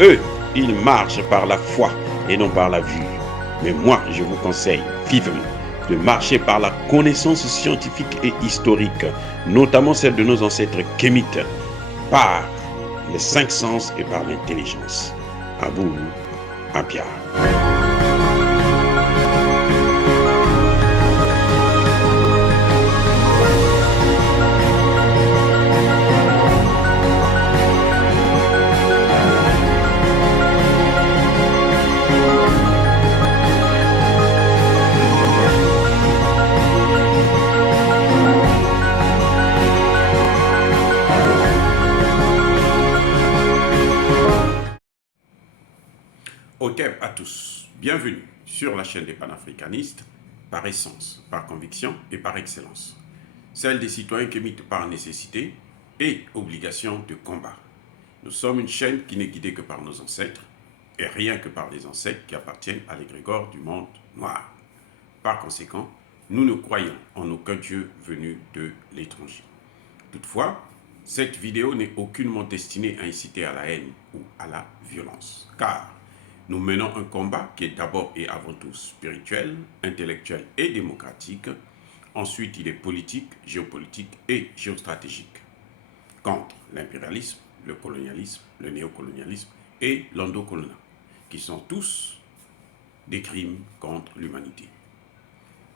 Eux, ils marchent par la foi et non par la vue. Mais moi, je vous conseille vivement de marcher par la connaissance scientifique et historique, notamment celle de nos ancêtres kémites, par les cinq sens et par l'intelligence. Abou Abia. Otep à tous, bienvenue sur la chaîne des panafricanistes, par essence, par conviction et par excellence. Celle des citoyens kémites par nécessité et obligation de combat. Nous sommes une chaîne qui n'est guidée que par nos ancêtres, et rien que par les ancêtres qui appartiennent à l'égrégore du monde noir. Par conséquent, nous ne croyons en aucun Dieu venu de l'étranger. Toutefois, cette vidéo n'est aucunement destinée à inciter à la haine ou à la violence, car nous menons un combat qui est d'abord et avant tout spirituel, intellectuel et démocratique. Ensuite, il est politique, géopolitique et géostratégique. Contre l'impérialisme, le colonialisme, le néocolonialisme et l'endocolonial, qui sont tous des crimes contre l'humanité.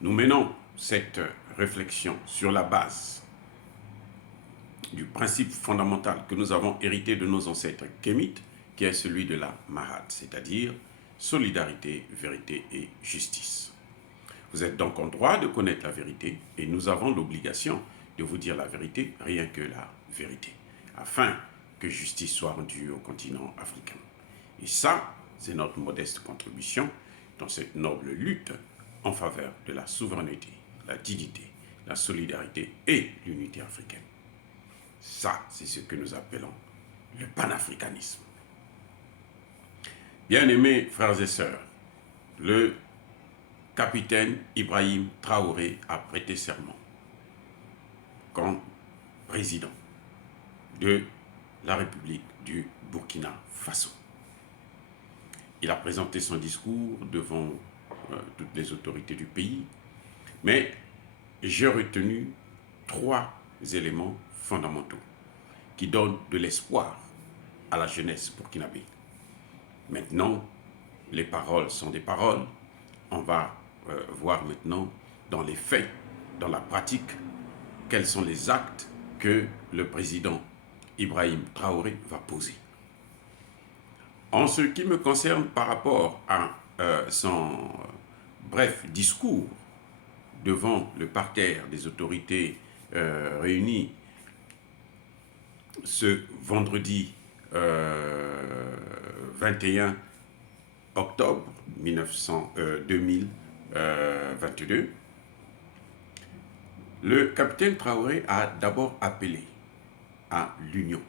Nous menons cette réflexion sur la base du principe fondamental que nous avons hérité de nos ancêtres kémites, qui est celui de la Mahat, c'est-à-dire solidarité, vérité et justice. Vous êtes donc en droit de connaître la vérité et nous avons l'obligation de vous dire la vérité, rien que la vérité, afin que justice soit rendue au continent africain. Et ça, c'est notre modeste contribution dans cette noble lutte en faveur de la souveraineté, la dignité, la solidarité et l'unité africaine. Ça, c'est ce que nous appelons le panafricanisme. Bien-aimés frères et sœurs, le capitaine Ibrahim Traoré a prêté serment comme président de la République du Burkina Faso. Il a présenté son discours devant toutes les autorités du pays, mais j'ai retenu 3 éléments fondamentaux qui donnent de l'espoir à la jeunesse burkinabé. Maintenant, les paroles sont des paroles. On va voir maintenant dans les faits, dans la pratique, quels sont les actes que le président Ibrahim Traoré va poser. En ce qui me concerne par rapport à son bref discours devant le parterre des autorités réunies ce vendredi 21 octobre 2022, le capitaine Traoré a d'abord appelé à l'union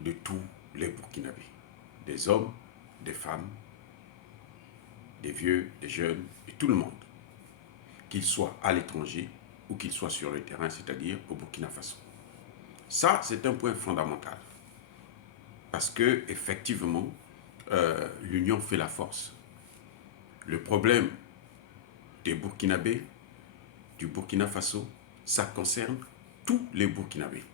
de tous les Burkinabés, des hommes, des femmes, des vieux, des jeunes, et tout le monde, qu'ils soient à l'étranger ou qu'ils soient sur le terrain, c'est-à-dire au Burkina Faso. Ça, c'est un point fondamental. Parce que, effectivement, l'union fait la force. Le problème des Burkinabés, du Burkina Faso, ça concerne tous les Burkinabés.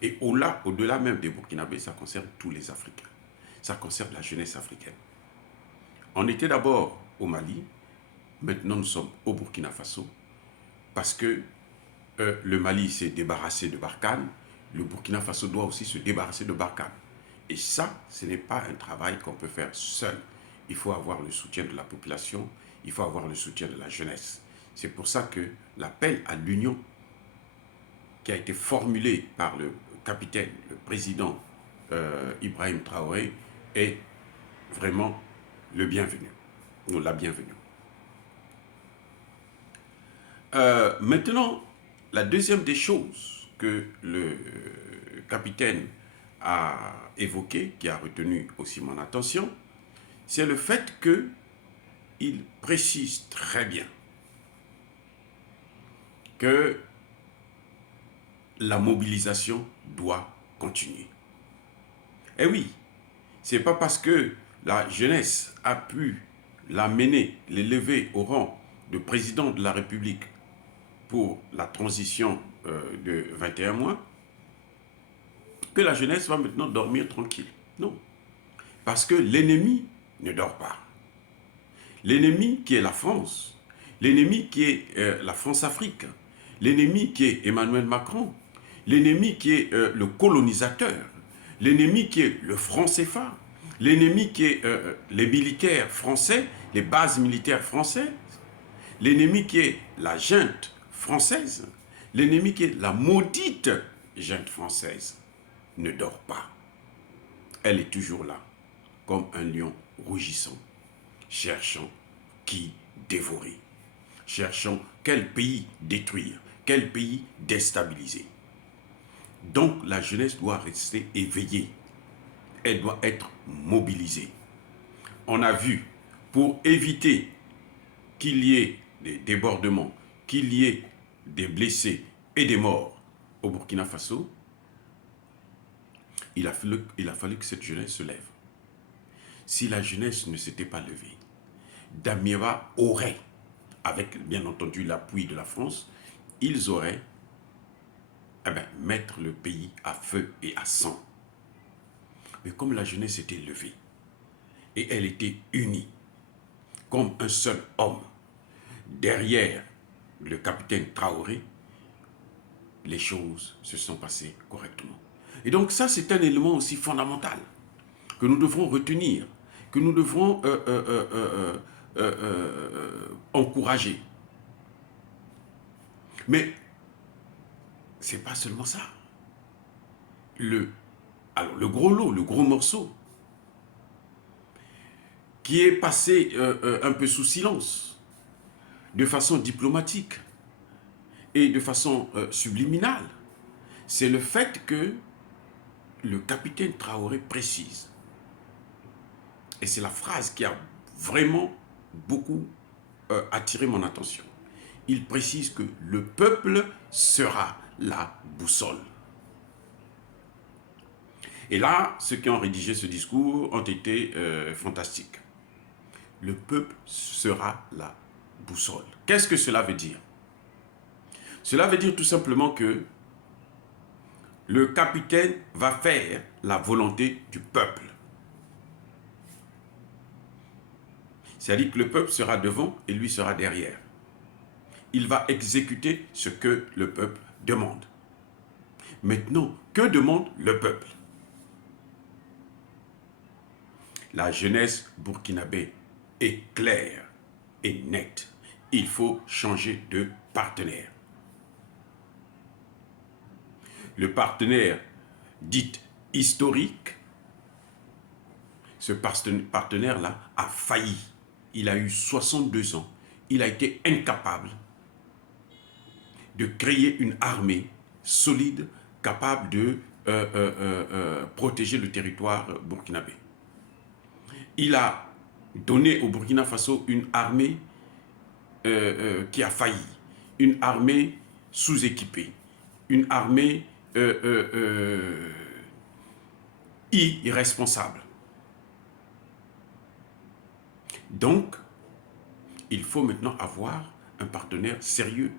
Et au-delà même des Burkinabés, ça concerne tous les Africains. Ça concerne la jeunesse africaine. On était d'abord au Mali, maintenant nous sommes au Burkina Faso, parce que le Mali s'est débarrassé de Barkhane, le Burkina Faso doit aussi se débarrasser de Barkhane. Et ça, ce n'est pas un travail qu'on peut faire seul. Il faut avoir le soutien de la population, il faut avoir le soutien de la jeunesse. C'est pour ça que l'appel à l'union qui a été formulé par le capitaine, le président Ibrahim Traoré, est vraiment le bienvenu. Nous la bienvenue. Maintenant, la deuxième des choses que le capitaine a évoqué, qui a retenu aussi mon attention, c'est le fait qu'il précise très bien que la mobilisation doit continuer. Et oui, c'est pas parce que la jeunesse a pu l'amener, l'élever au rang de président de la République pour la transition de 21 mois, que la jeunesse va maintenant dormir tranquille. Non. Parce que l'ennemi ne dort pas. L'ennemi qui est la France, l'ennemi qui est la France-Afrique, l'ennemi qui est Emmanuel Macron, l'ennemi qui est le colonisateur, l'ennemi qui est le franc CFA, l'ennemi qui est les militaires français, les bases militaires françaises, l'ennemi qui est la junte française, l'ennemi qui est la maudite junte française, ne dort pas. Elle est toujours là, comme un lion rougissant, cherchant qui dévorer, cherchant quel pays détruire, quel pays déstabiliser. Donc la jeunesse doit rester éveillée, elle doit être mobilisée. On a vu, pour éviter qu'il y ait des débordements, qu'il y ait des blessés et des morts au Burkina Faso, il a fallu que cette jeunesse se lève. Si la jeunesse ne s'était pas levée, Damiba aurait, avec bien entendu l'appui de la France, ils auraient mettre le pays à feu et à sang. Mais comme la jeunesse était levée, et elle était unie, comme un seul homme, derrière le capitaine Traoré, les choses se sont passées correctement. Et donc ça, c'est un élément aussi fondamental que nous devrons retenir, que nous devrons encourager. Mais ce n'est pas seulement ça. Alors, le gros lot, le gros morceau, qui est passé un peu sous silence, de façon diplomatique et de façon subliminale, c'est le fait que le capitaine Traoré précise, et c'est la phrase qui a vraiment beaucoup attiré mon attention, il précise que le peuple sera la boussole. Et là, ceux qui ont rédigé ce discours ont été fantastiques. Le peuple sera la boussole. Qu'est-ce que cela veut dire? Cela veut dire tout simplement que le capitaine va faire la volonté du peuple. C'est-à-dire que le peuple sera devant et lui sera derrière. Il va exécuter ce que le peuple demande. Maintenant, que demande le peuple? La jeunesse burkinabé est claire et nette. Il faut changer de partenaire. Le partenaire dit historique, ce partenaire-là a failli. Il a eu 62 ans. Il a été incapable de créer une armée solide, capable de protéger le territoire burkinabé. Il a donné au Burkina Faso une armée qui a failli, une armée sous-équipée, une armée irresponsable. Donc, il faut maintenant avoir un partenaire sérieux.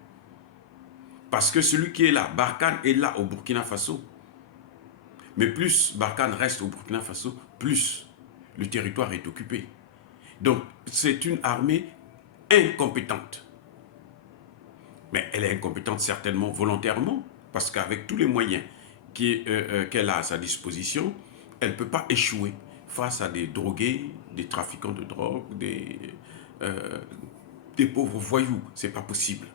Parce que celui qui est là, Barkhane est là au Burkina Faso. Mais plus Barkhane reste au Burkina Faso, plus le territoire est occupé. Donc, c'est une armée incompétente. Mais elle est incompétente certainement volontairement, parce qu'avec tous les moyens qu'elle a à sa disposition, elle ne peut pas échouer face à des drogués, des trafiquants de drogue, des pauvres voyous. Ce n'est pas possible.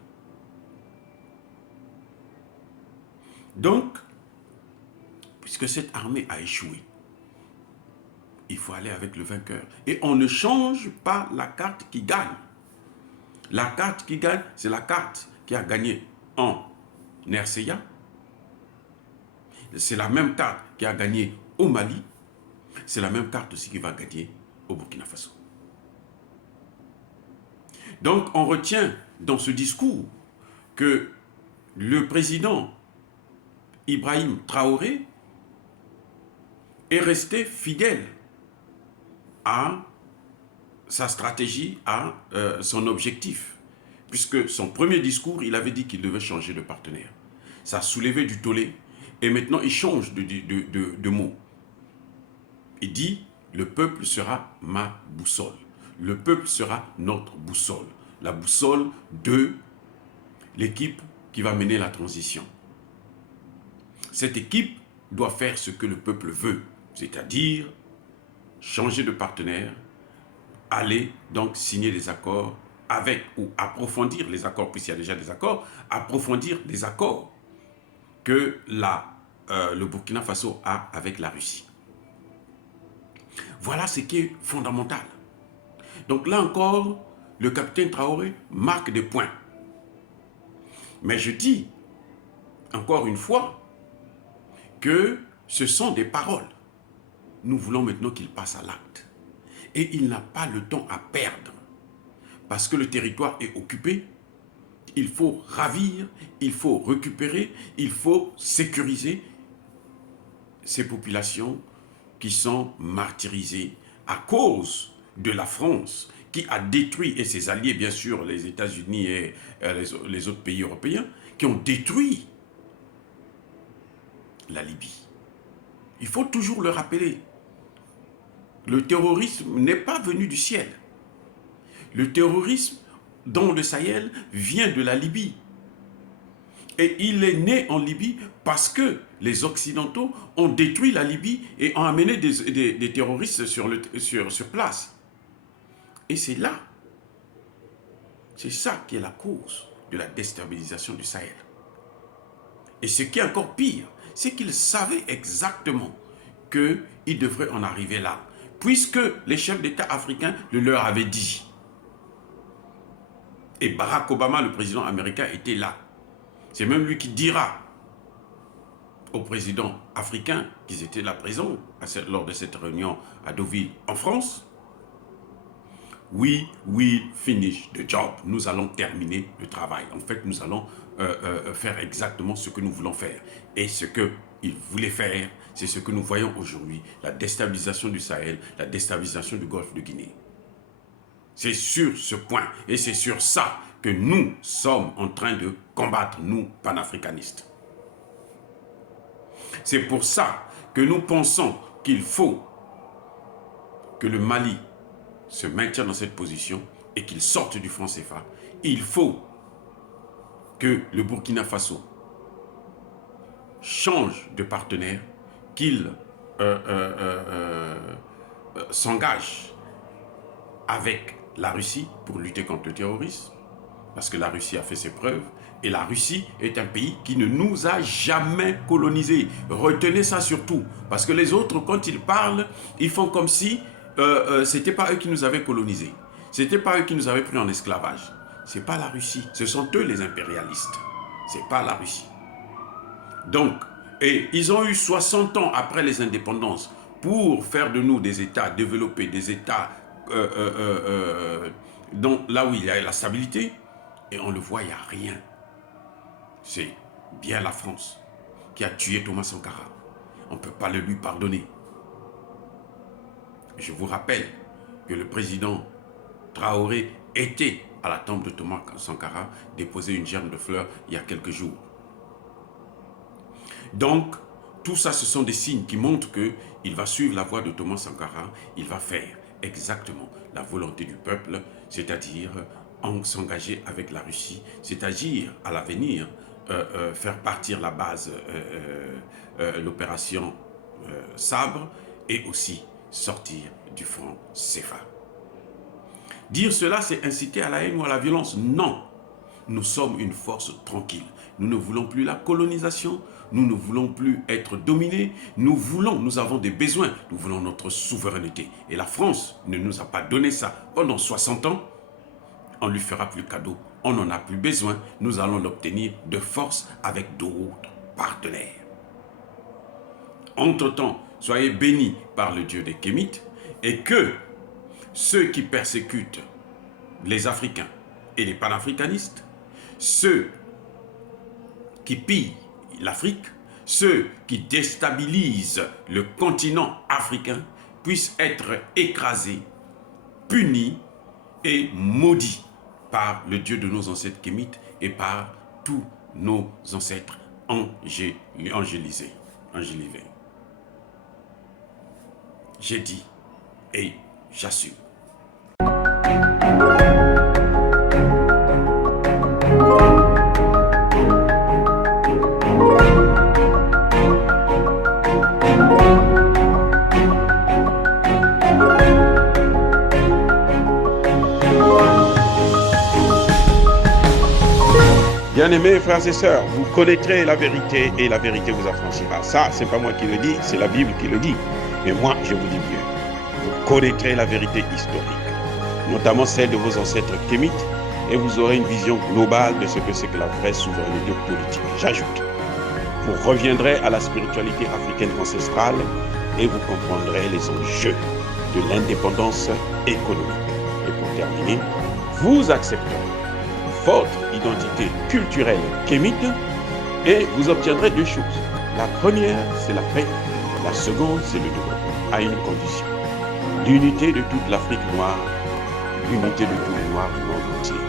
Donc, puisque cette armée a échoué, il faut aller avec le vainqueur. Et on ne change pas la carte qui gagne. La carte qui gagne, c'est la carte qui a gagné en RCA. C'est la même carte qui a gagné au Mali. C'est la même carte aussi qui va gagner au Burkina Faso. Donc, on retient dans ce discours que le président Ibrahim Traoré est resté fidèle à sa stratégie, à son objectif. Puisque son premier discours, il avait dit qu'il devait changer de partenaire. Ça a soulevé du tollé et maintenant il change de mot. Il dit, le peuple sera ma boussole. Le peuple sera notre boussole. La boussole de l'équipe qui va mener la transition. Cette équipe doit faire ce que le peuple veut, c'est-à-dire changer de partenaire, aller donc signer des accords avec ou approfondir les accords, puisqu'il y a déjà des accords, approfondir les accords que le Burkina Faso a avec la Russie. Voilà ce qui est fondamental. Donc là encore, le capitaine Traoré marque des points. Mais je dis, encore une fois, que ce sont des paroles. Nous voulons maintenant qu'il passe à l'acte. Et il n'a pas le temps à perdre. Parce que le territoire est occupé. Il faut ravir, il faut récupérer, il faut sécuriser ces populations qui sont martyrisées à cause de la France qui a détruit, et ses alliés bien sûr, les États-Unis et les autres pays européens, qui ont détruit la Libye. Il faut toujours le rappeler. Le terrorisme n'est pas venu du ciel. Le terrorisme dans le Sahel vient de la Libye. Et il est né en Libye parce que les Occidentaux ont détruit la Libye et ont amené des terroristes sur place. Et c'est là, c'est ça qui est la cause de la déstabilisation du Sahel. Et ce qui est encore pire, c'est qu'ils savaient exactement qu'ils devraient en arriver là, puisque les chefs d'État africains le leur avaient dit. Et Barack Obama, le président américain, était là. C'est même lui qui dira aux présidents africains qu'ils étaient là présents lors de cette réunion à Deauville en France. We will finish the job. Nous allons terminer le travail. En fait, nous allons faire exactement ce que nous voulons faire. Et ce qu'ils voulaient faire, c'est ce que nous voyons aujourd'hui. La déstabilisation du Sahel, la déstabilisation du Golfe de Guinée. C'est sur ce point et c'est sur ça que nous sommes en train de combattre, nous, panafricanistes. C'est pour ça que nous pensons qu'il faut que le Mali se maintienne dans cette position et qu'il sorte du franc CFA. Il faut que le Burkina Faso change de partenaire, qu'il s'engage avec la Russie pour lutter contre le terrorisme, parce que la Russie a fait ses preuves, et la Russie est un pays qui ne nous a jamais colonisés. Retenez ça surtout, parce que les autres, quand ils parlent, ils font comme si c'était pas eux qui nous avaient colonisés, c'était pas eux qui nous avaient pris en esclavage. C'est pas la Russie, ce sont eux les impérialistes, c'est pas la Russie. Donc, et ils ont eu 60 ans après les indépendances pour faire de nous des États développés, des États là où il y a la stabilité, et on le voit, il n'y a rien. C'est bien la France qui a tué Thomas Sankara. On ne peut pas le lui pardonner. Je vous rappelle que le président Traoré était à la tombe de Thomas Sankara, déposer une germe de fleurs il y a quelques jours. Donc, tout ça, ce sont des signes qui montrent qu'il va suivre la voie de Thomas Sankara, il va faire exactement la volonté du peuple, c'est-à-dire s'engager avec la Russie, c'est-à-dire à l'avenir faire partir la base, l'opération Sabre, et aussi sortir du franc CFA. Dire cela, c'est inciter à la haine ou à la violence? Non. Nous sommes une force tranquille. Nous ne voulons plus la colonisation, nous ne voulons plus être dominés, nous avons des besoins, nous voulons notre souveraineté. Et la France ne nous a pas donné ça pendant 60 ans. On ne lui fera plus cadeau, on n'en a plus besoin, nous allons l'obtenir de force avec d'autres partenaires. Entre-temps, soyez bénis par le Dieu des Kémites et que ceux qui persécutent les Africains et les panafricanistes, ceux qui pillent l'Afrique, ceux qui déstabilisent le continent africain, puissent être écrasés, punis et maudits par le Dieu de nos ancêtres kémites et par tous nos ancêtres angélisés. J'ai dit et j'assume. Bien-aimés frères et sœurs, vous connaîtrez la vérité et la vérité vous affranchira. Ça, c'est pas moi qui le dis, c'est la Bible qui le dit. Mais moi, je vous dis mieux. Vous connaîtrez la vérité historique, notamment celle de vos ancêtres kémites, et vous aurez une vision globale de ce que c'est que la vraie souveraineté politique. J'ajoute, vous reviendrez à la spiritualité africaine ancestrale et vous comprendrez les enjeux de l'indépendance économique. Et pour terminer, vous accepterez votre identité culturelle kémite et vous obtiendrez deux choses. La première, c'est la paix. La seconde, c'est le développement, à une condition. L'unité de toute l'Afrique noire, l'unité de tous les Noirs du monde entier.